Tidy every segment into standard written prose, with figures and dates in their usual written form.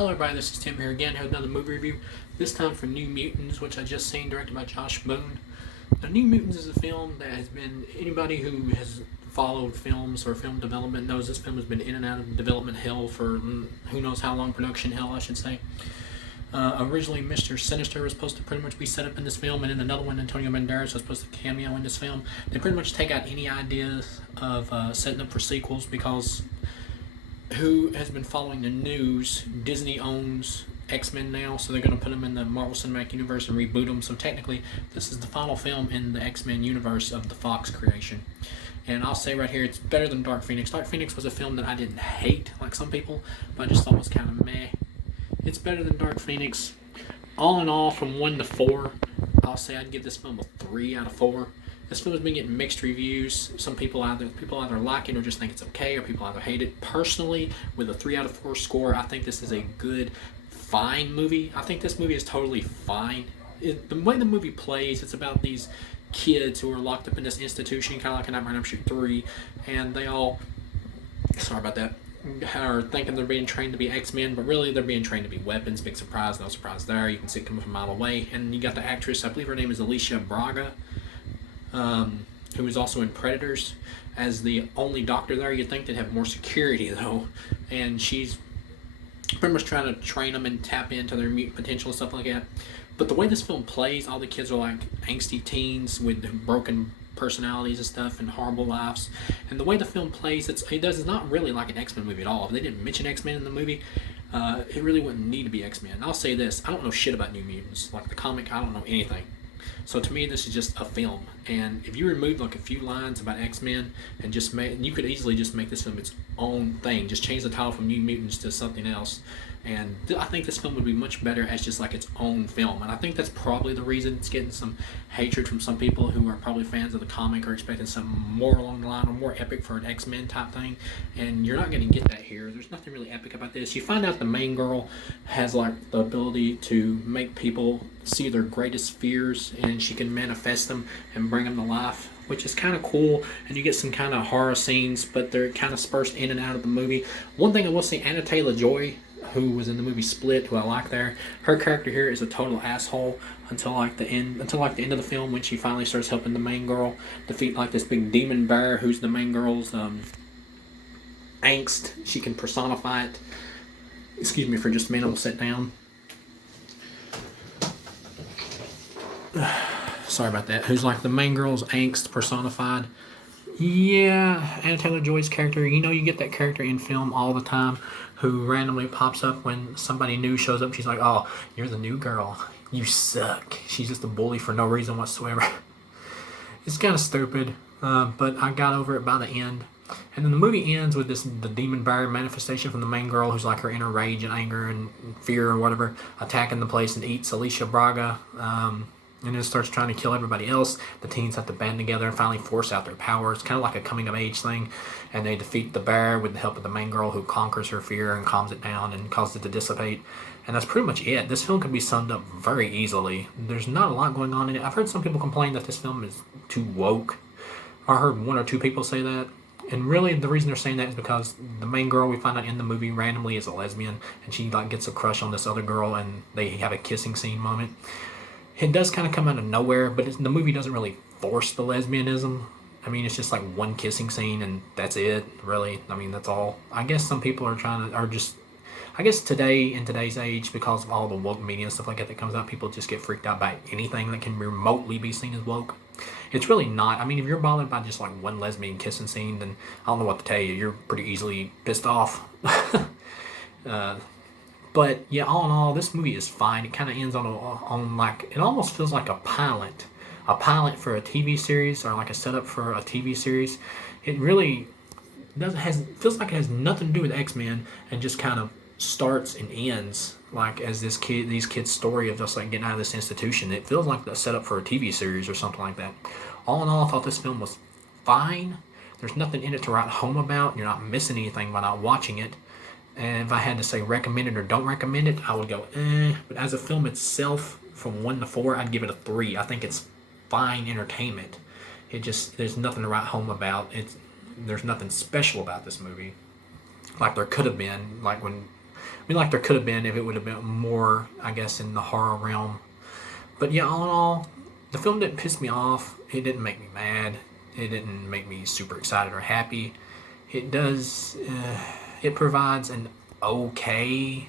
Hello everybody, this is Tim here again. Have another movie review. This time for New Mutants, which I just seen, directed by Josh Boone. Now, New Mutants is a film that has been, anybody who has followed films or film development knows this film has been in and out of development hell for who knows how long, production hell I should say. Originally, Mr. Sinister was supposed to pretty much be set up in this film, and then another one, Antonio Banderas, was supposed to cameo in this film. They pretty much take out any ideas of setting up for sequels because who has been following the news, Disney owns X-Men now, so they're going to put them in the Marvel Cinematic Universe and reboot them. So technically, this is the final film in the X-Men universe of the Fox creation. And I'll say right here, it's better than Dark Phoenix. Dark Phoenix was a film that I didn't hate, like some people, but I just thought was kind of meh. It's better than Dark Phoenix. All in all, from 1 to 4, I'll say I'd give this film a 3 out of 4. This film has been getting mixed reviews. Some people either like it or just think it's okay, or people either hate it. Personally, with a 3 out of 4 score, I think this is a good, fine movie. I think this movie is totally fine. The way the movie plays, it's about these kids who are locked up in this institution, kind of like a Nightmare on Elm Street 3, and they all, sorry about that, are thinking they're being trained to be X-Men, but really they're being trained to be weapons. Big surprise, no surprise there. You can see it coming from a mile away. And you got the actress, I believe her name is Alicia Braga, who is also in Predators, as the only doctor there. You'd think they'd have more security though, and she's pretty much trying to train them and tap into their mutant potential and stuff like that. But the way this film plays, all the kids are like angsty teens with broken personalities and stuff and horrible lives. And the way the film plays, it's not really like an X-Men movie at all. If they didn't mention X-Men in the movie, it really wouldn't need to be X-Men. And I'll say this, I don't know shit about New Mutants. Like the comic, I don't know anything. So to me, this is just a film. And if you remove like a few lines about X-Men and just you could easily just make this film its own thing. Just change the title from New Mutants to something else. And I think this film would be much better as just like its own film. And I think that's probably the reason it's getting some hatred from some people who are probably fans of the comic or expecting something more along the line or more epic for an X-Men type thing. And you're not going to get that here. There's nothing really epic about this. You find out the main girl has like the ability to make people see their greatest fears, and she can manifest them and bring them to life, which is kind of cool. And you get some kind of horror scenes, but they're kind of dispersed in and out of the movie. One thing I will say, Anna Taylor-Joy, who was in the movie Split, who I like there, her character here is a total asshole until the end of the film, when she finally starts helping the main girl defeat like this big demon bear who's the main girl's angst. She can personify it. Excuse me for just a minute, I'll sit down. Sorry about that. Who's like the main girl's angst personified. Yeah, Anna Taylor-Joy's character, you get that character in film all the time who randomly pops up when somebody new shows up. She's like, oh, you're the new girl. You suck. She's just a bully for no reason whatsoever. It's kind of stupid, but I got over it by the end. And then the movie ends with the demon bear manifestation from the main girl, who's like her inner rage and anger and fear or whatever, attacking the place and eats Alicia Braga. And then starts trying to kill everybody else. The teens have to band together and finally force out their powers. Kind of like a coming-of-age thing. And they defeat the bear with the help of the main girl, who conquers her fear and calms it down and causes it to dissipate. And that's pretty much it. This film can be summed up very easily. There's not a lot going on in it. I've heard some people complain that this film is too woke. I heard 1 or 2 people say that. And really, the reason they're saying that is because the main girl we find out in the movie randomly is a lesbian. And she like gets a crush on this other girl, and they have a kissing scene moment. It does kind of come out of nowhere, but the movie doesn't really force the lesbianism. I mean, it's just like one kissing scene, and that's it, really. I mean, that's all. I guess some people are I guess today, in today's age, because of all the woke media and stuff like that comes out, people just get freaked out by anything that can remotely be seen as woke. It's really not. I mean, if you're bothered by just like one lesbian kissing scene, then I don't know what to tell you. You're pretty easily pissed off. But yeah, all in all, this movie is fine. It kind of ends on like, it almost feels like a pilot for a TV series, or like a setup for a TV series. It really feels like it has nothing to do with X-Men, and just kind of starts and ends like as these kids' story of just like getting out of this institution. It feels like a setup for a TV series or something like that. All in all, I thought this film was fine. There's nothing in it to write home about. You're not missing anything by not watching it. And if I had to say recommend it or don't recommend it, I would go But as a film itself, from 1 to 4, I'd give it a 3. I think it's fine entertainment. There's nothing to write home about. There's nothing special about this movie. Like there could have been, like when mean, like there could have been if it would have been more, I guess, in the horror realm. But yeah, all in all, the film didn't piss me off. It didn't make me mad. It didn't make me super excited or happy. It does. It provides an okay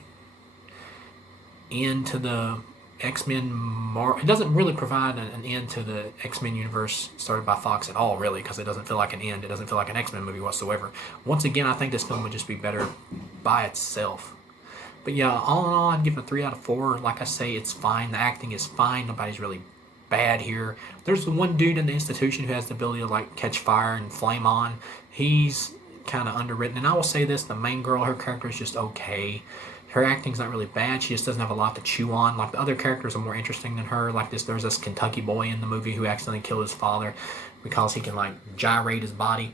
end to the X-Men. It doesn't really provide an end to the X-Men universe started by Fox at all, really, because it doesn't feel like an end. It doesn't feel like an X-Men movie whatsoever. Once again, I think this film would just be better by itself. But yeah, all in all, I'd give it a 3 out of 4. Like I say, it's fine. The acting is fine. Nobody's really bad here. There's the one dude in the institution who has the ability to like catch fire and flame on. He's kind of underwritten. And I will say this, the main girl, her character is just okay. Her acting's not really bad. She just doesn't have a lot to chew on. Like the other characters are more interesting than her. Like there's this Kentucky boy in the movie who accidentally killed his father because he can like gyrate his body,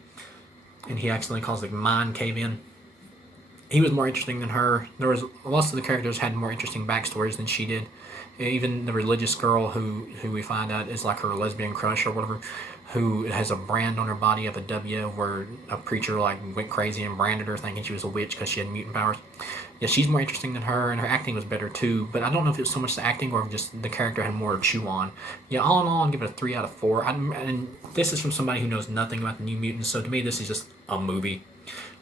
and he accidentally caused the mind cave in. He was more interesting than her. There was lots of the characters had more interesting backstories than she did. Even the religious girl who we find out is like her lesbian crush or whatever, who has a brand on her body of a W where a preacher like went crazy and branded her thinking she was a witch because she had mutant powers. Yeah, she's more interesting than her, and her acting was better too. But I don't know if it was so much the acting or just the character had more to chew on. Yeah, all in all, I'll give it a 3 out of 4. And this is from somebody who knows nothing about the New Mutants, so to me, this is just a movie.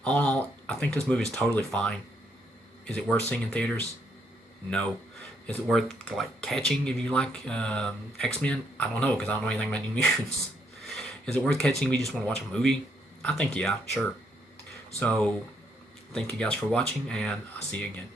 All in all, I think this movie is totally fine. Is it worth seeing in theaters? No. Is it worth like catching if you like X-Men? I don't know because I don't know anything about New Mutants. Is it worth catching if you just want to watch a movie? I think yeah, sure. So, thank you guys for watching, and I'll see you again.